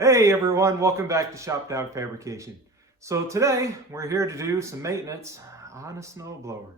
Hey everyone, welcome back to Shop Dog Fabrication. So today we're here to do some maintenance on a snowblower.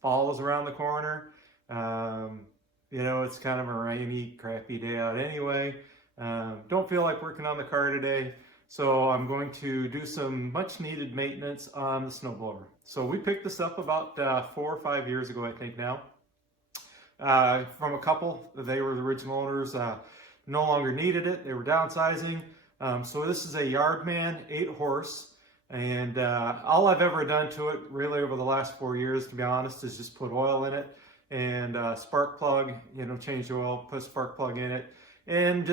Fall is around the corner. It's kind of a rainy, crappy day out anyway. Don't feel like working on the car today, so I'm going to do some much needed maintenance on the snowblower. So we picked this up about 4 or 5 years ago, I think now, from a couple. They were the original owners. No longer needed it. They were downsizing. So this is a Yardman 8-horse, and all I've ever done to it really over the last 4 years, to be honest, is just put oil in it and spark plug, change the oil, put a spark plug in it, and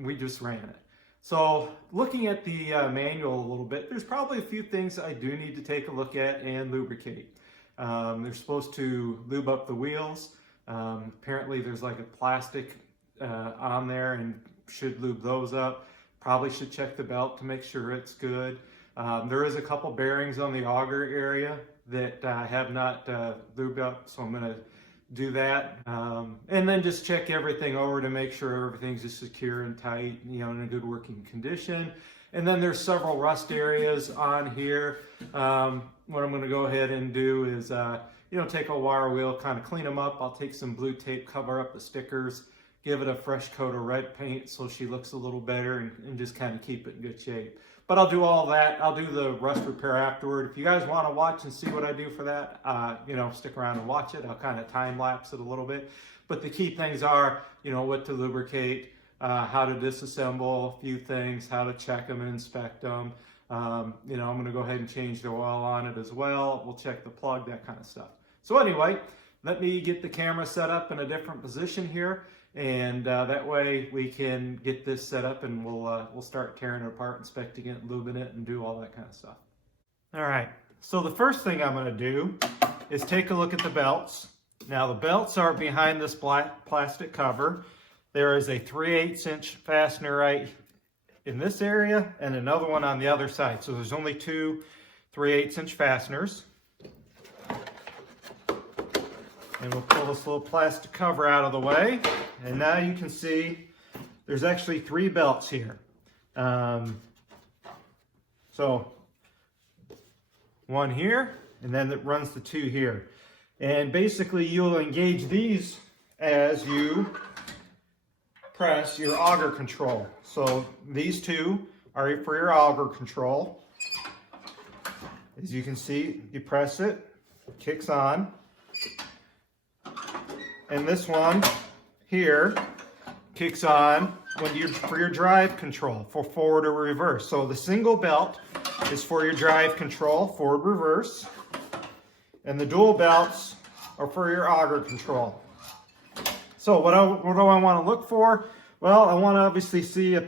we just ran it. So looking at the manual a little bit, there's probably a few things I do need to take a look at and lubricate. They're supposed to lube up the wheels. Apparently there's like a plastic on there and should lube those up. Probably should check the belt to make sure it's good. There is a couple bearings on the auger area that I have not lubed up, so I'm going to do that. And then just check everything over to make sure everything's just secure and tight, in a good working condition. And then there's several rust areas on here. What I'm going to go ahead and do is take a wire wheel, kind of clean them up. I'll take some blue tape, cover up the stickers, give it a fresh coat of red paint so she looks a little better, and just kind of keep it in good shape. But I'll do all that. I'll do the rust repair afterward. If you guys want to watch and see what I do for that, stick around and watch it. I'll kind of time lapse it a little bit. But the key things are, what to lubricate, how to disassemble a few things, how to check them and inspect them. I'm going to go ahead and change the oil on it as well. We'll check the plug, that kind of stuff. So anyway, let me get the camera set up in a different position here. And that way we can get this set up, and we'll start tearing it apart, inspecting it, lubing it, and do all that kind of stuff. All right, so the first thing I'm going to do is take a look at the belts. Now the belts are behind this black plastic cover. There is a 3/8 inch fastener right in this area and another one on the other side. So there's only two 3/8 inch fasteners. And we'll pull this little plastic cover out of the way. And now you can see there's actually 3 belts here. So one here, and then it runs the 2 here. And basically you'll engage these as you press your auger control. So these 2 are for your auger control. As you can see, you press it, it kicks on. And this one here kicks on for your drive control, for forward or reverse. So the single belt is for your drive control, forward, reverse. And the dual belts are for your auger control. So what do I want to look for? Well, I want to obviously see if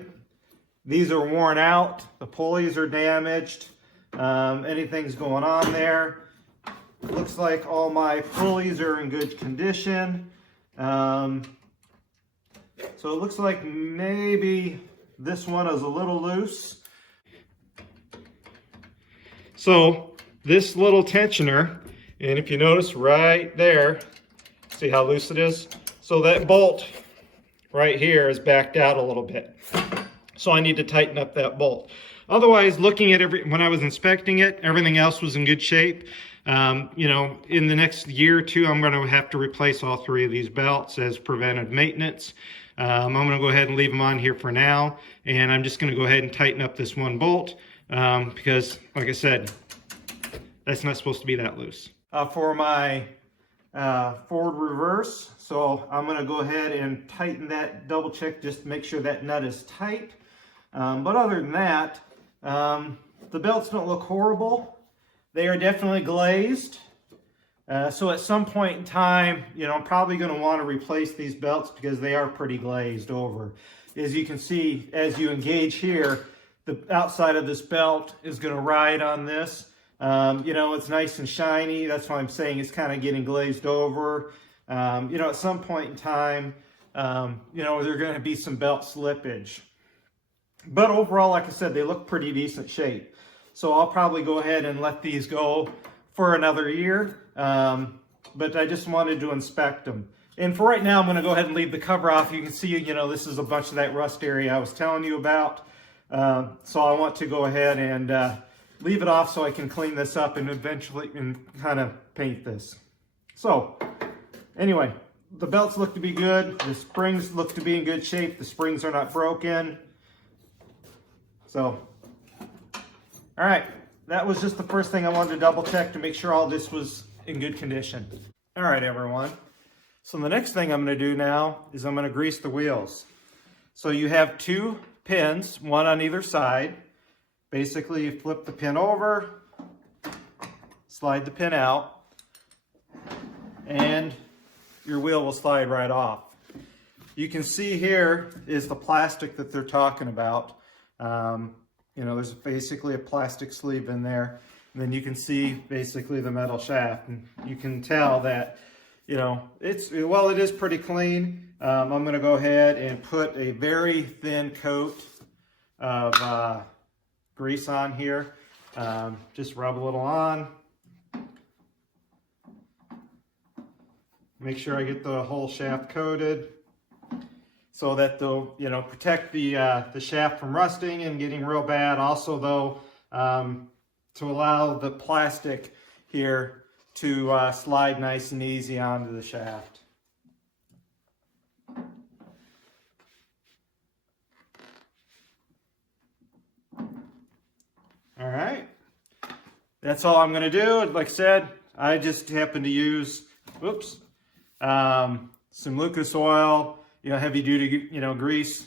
these are worn out, the pulleys are damaged, anything's going on there. Looks like all my pulleys are in good condition. So it looks like maybe this one is a little loose. So this little tensioner, and if you notice right there, see how loose it is? So that bolt right here is backed out a little bit. So I need to tighten up that bolt. Otherwise, looking at when I was inspecting it, everything else was in good shape. In the next year or two, I'm going to have to replace all 3 of these belts as preventive maintenance. I'm going to go ahead and leave them on here for now, and I'm just going to go ahead and tighten up this one bolt because, like I said, that's not supposed to be that loose. For my forward reverse, so I'm going to go ahead and tighten that, double check, just to make sure that nut is tight. But other than that, the belts don't look horrible. They are definitely glazed. So at some point in time, I'm probably going to want to replace these belts because they are pretty glazed over. As you can see, as you engage here, the outside of this belt is going to ride on this. It's nice and shiny. That's why I'm saying it's kind of getting glazed over. At some point in time, there's going to be some belt slippage. But overall, like I said, they look pretty decent shape. So I'll probably go ahead and let these go for another year. But I just wanted to inspect them. And for right now, I'm going to go ahead and leave the cover off. You can see, you know, this is a bunch of that rust area I was telling you about. So I want to go ahead and leave it off so I can clean this up and eventually kind of paint this. So anyway, the belts look to be good. The springs look to be in good shape. The springs are not broken. So, all right, that was just the first thing I wanted to double check to make sure all this was in good condition. All right, everyone. So the next thing I'm going to do now is I'm going to grease the wheels. So you have 2 pins, one on either side. Basically, you flip the pin over, slide the pin out, and your wheel will slide right off. You can see here is the plastic that they're talking about. You know, there's basically a plastic sleeve in there, and then you can see basically the metal shaft, and you can tell that, you know, while it is pretty clean, I'm going to go ahead and put a very thin coat of grease on here. Just rub a little on. Make sure I get the whole shaft coated so that they'll, you know, protect the shaft from rusting and getting real bad. Also, though, to allow the plastic here to slide nice and easy onto the shaft. All right, that's all I'm going to do. Like I said, I just happen to use, some Lucas oil, you know, heavy duty, you know, grease.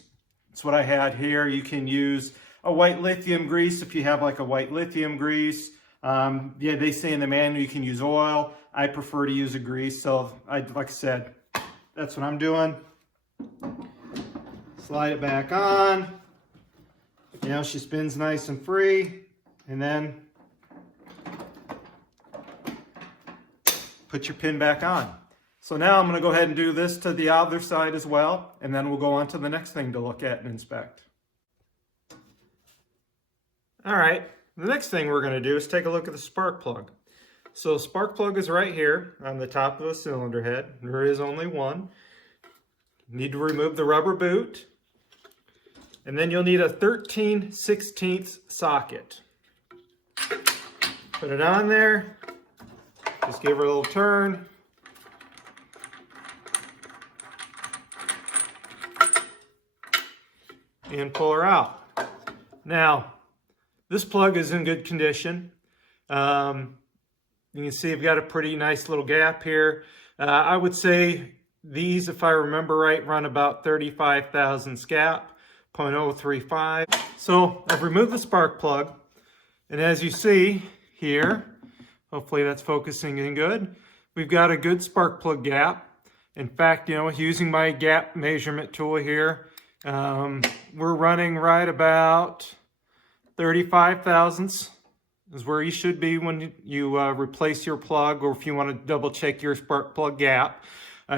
That's what I had here. You can use a white lithium grease if you have like a white lithium grease. Yeah, they say in the manual you can use oil. I prefer to use a grease, so like I said, that's what I'm doing. Slide it back on. You know, she spins nice and free. And then put your pin back on. So now I'm going to go ahead and do this to the other side as well, and then we'll go on to the next thing to look at and inspect. All right, the next thing we're going to do is take a look at the spark plug. So spark plug is right here on the top of the cylinder head. There is only one. You need to remove the rubber boot, and then you'll need a 13/16 socket. Put it on there, just give her a little turn. And pull her out. Now, this plug is in good condition. You can see I've got a pretty nice little gap here. I would say these, if I remember right, run about 35 thousandths gap, 0.035. So I've removed the spark plug, and as you see here, hopefully that's focusing in good, we've got a good spark plug gap. In fact, you know, using my gap measurement tool here, we're running right about 35 thousandths is where you should be when you replace your plug, or if you want to double check your spark plug gap.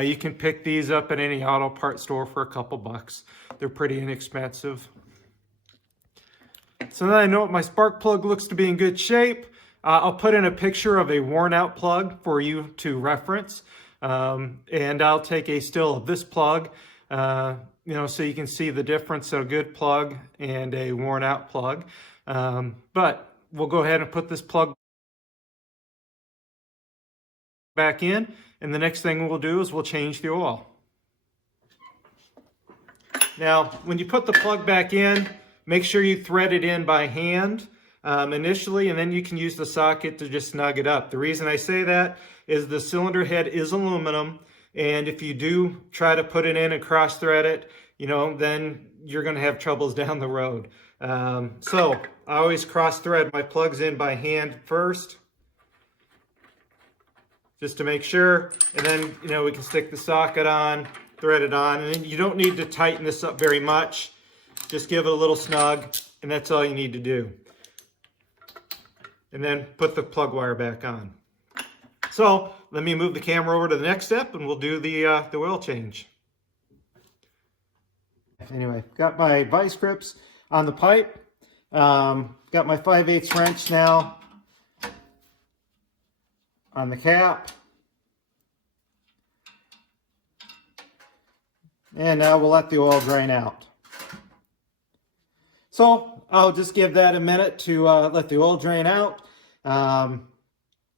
You can pick these up at any auto part store for a couple bucks. They're pretty inexpensive. So now I know my spark plug looks to be in good shape. I'll put in a picture of a worn out plug for you to reference. And I'll take a still of this plug, you know, so you can see the difference of a good plug and a worn out plug. But we'll go ahead and put this plug back in, and the next thing we'll do is we'll change the oil. Now, when you put the plug back in, make sure you thread it in by hand initially, and then you can use the socket to just snug it up. The reason I say that is the cylinder head is aluminum, and if you do try to put it in and cross thread it, you know, then you're going to have troubles down the road. So I always cross thread my plugs in by hand first, just to make sure, and then, you know, we can stick the socket on, thread it on, and then you don't need to tighten this up very much. Just give it a little snug, and that's all you need to do. And then put the plug wire back on. So let me move the camera over to the next step, and we'll do the oil change. Anyway, got my vice grips on the pipe. Got my 5/8 wrench now on the cap. And now we'll let the oil drain out. So I'll just give that a minute to let the oil drain out. And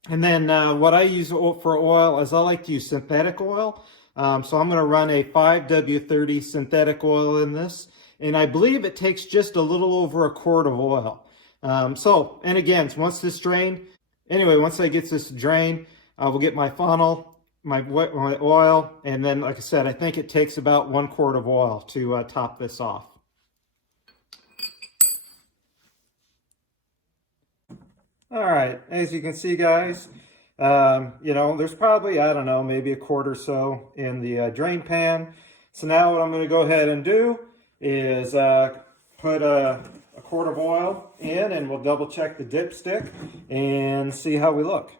then what I use for oil is I like to use synthetic oil. So I'm going to run a 5W30 synthetic oil in this. And I believe it takes just a little over a quart of oil. And again, once this drained, once I get this drained, I will get my funnel, my oil, and then, like I said, I think it takes about 1 quart of oil to top this off. All right, as you can see, guys, there's probably, I don't know, maybe a quart or so in the drain pan. So now what I'm going to go ahead and do is put a quart of oil in, and we'll double check the dipstick and see how we look.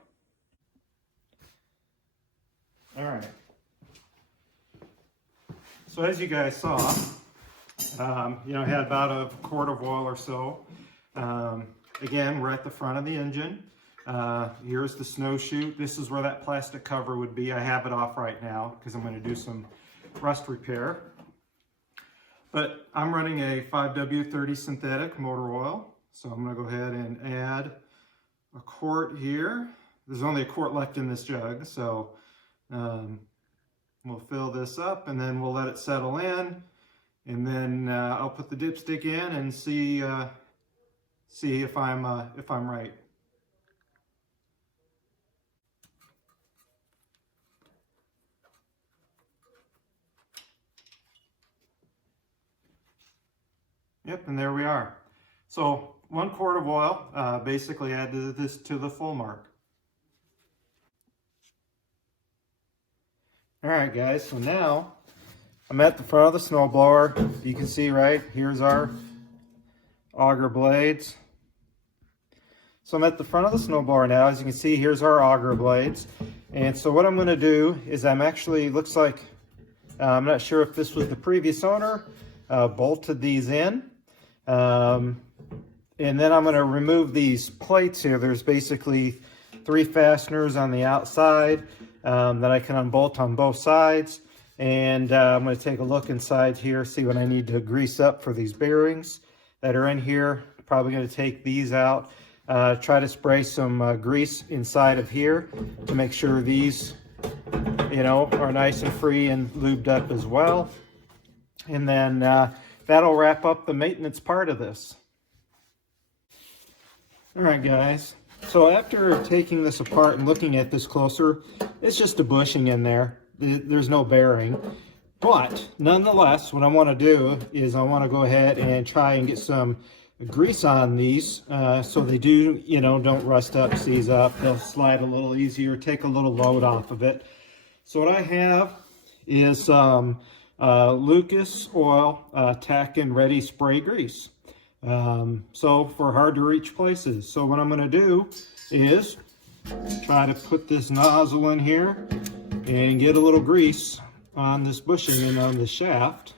All right. So as you guys saw, I had about a quart of oil or so. Again, we're at the front of the engine. Here's the snow chute. This is where that plastic cover would be. I have it off right now because I'm going to do some rust repair. But I'm running a 5W30 synthetic motor oil. So I'm going to go ahead and add a quart here. There's only a quart left in this jug. So we'll fill this up and then we'll let it settle in. And then I'll put the dipstick in and see if I'm right. Yep, and there we are. So 1 quart of oil basically added this to the full mark. All right, guys, so now I'm at the front of the snowblower. You can see right here's our auger blades. So I'm at the front of the snowblower now. As you can see, here's our auger blades. And so what I'm going to do is I'm not sure if this was the previous owner, bolted these in. And then I'm going to remove these plates here. There's basically 3 fasteners on the outside that I can unbolt on both sides. And I'm going to take a look inside here, see what I need to grease up for these bearings that are in here. Probably going to take these out. Try to spray some grease inside of here to make sure these, are nice and free and lubed up as well. And then that'll wrap up the maintenance part of this. All right, guys. So after taking this apart and looking at this closer, it's just a bushing in there. There's no bearing. But nonetheless, what I want to do is I want to go ahead and try and get some grease on these so they do, don't rust up, seize up. They'll slide a little easier, take a little load off of it. So what I have is some Lucas Oil Tack and Ready Spray Grease. So for hard to reach places. So what I'm going to do is try to put this nozzle in here and get a little grease on this bushing and on the shaft.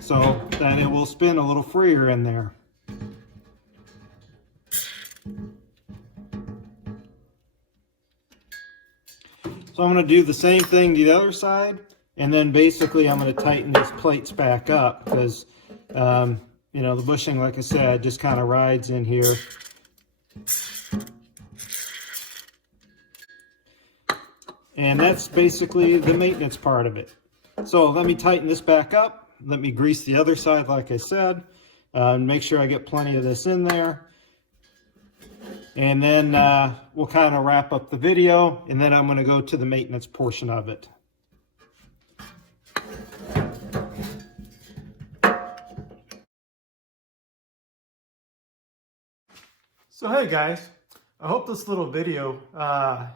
So that it will spin a little freer in there. So I'm going to do the same thing to the other side, and then basically I'm going to tighten these plates back up because, the bushing, like I said, just kind of rides in here. And that's basically the maintenance part of it. So let me tighten this back up. Let me grease the other side, like I said, and make sure I get plenty of this in there. And then we'll kind of wrap up the video, and then I'm going to go to the maintenance portion of it. So hey guys, I hope this little video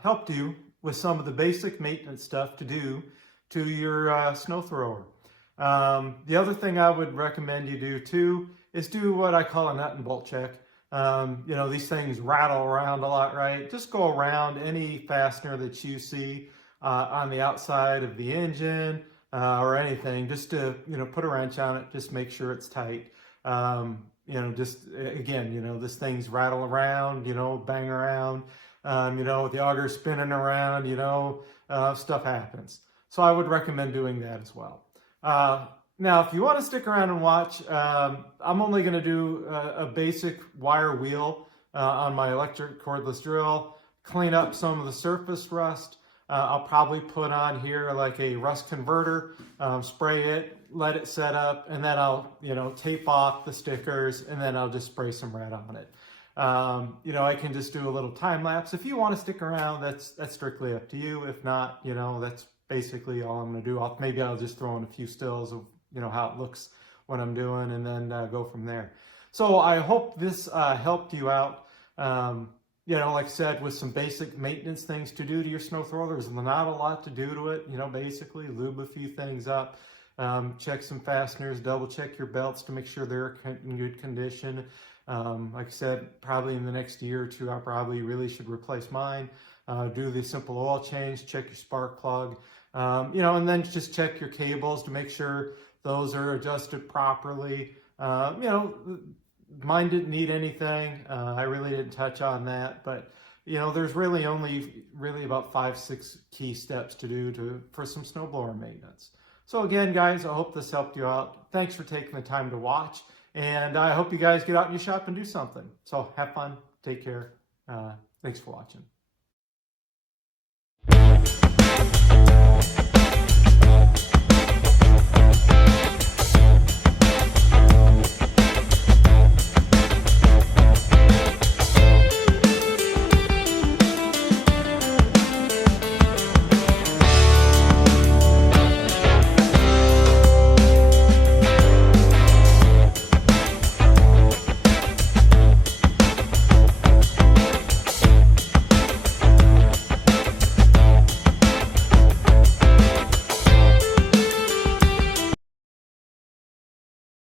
helped you with some of the basic maintenance stuff to do to your snow thrower. The other thing I would recommend you do too is do what I call a nut and bolt check. These things rattle around a lot, right? Just go around any fastener that you see on the outside of the engine or anything, just to, put a wrench on it, just make sure it's tight. These things rattle around, bang around. You know, with the auger spinning around, you know, stuff happens. So I would recommend doing that as well. Now, if you want to stick around and watch, I'm only going to do a basic wire wheel on my electric cordless drill, clean up some of the surface rust. I'll probably put on here like a rust converter, spray it, let it set up, and then I'll, you know, tape off the stickers, and then I'll just spray some red on it. You know, I can just do a little time lapse. If you want to stick around, that's strictly up to you. If not, you know, that's basically all I'm going to do. Maybe I'll just throw in a few stills of, you know, how it looks when I'm doing, and then go from there. So I hope this helped you out. You know, like I said, with some basic maintenance things to do to your snow thrower. There's not a lot to do to it. You know, basically lube a few things up, check some fasteners, double check your belts to make sure they're in good condition. Like I said, probably in the next year or two, I probably really should replace mine. Do the simple oil change, check your spark plug, you know, and then just check your cables to make sure those are adjusted properly. You know, mine didn't need anything. I really didn't touch on that, but you know, there's really only about 5-6 key steps to do for some snowblower maintenance. So again, guys, I hope this helped you out. Thanks for taking the time to watch, and I hope you guys get out in your shop and do something. So have fun, take care. Thanks for watching.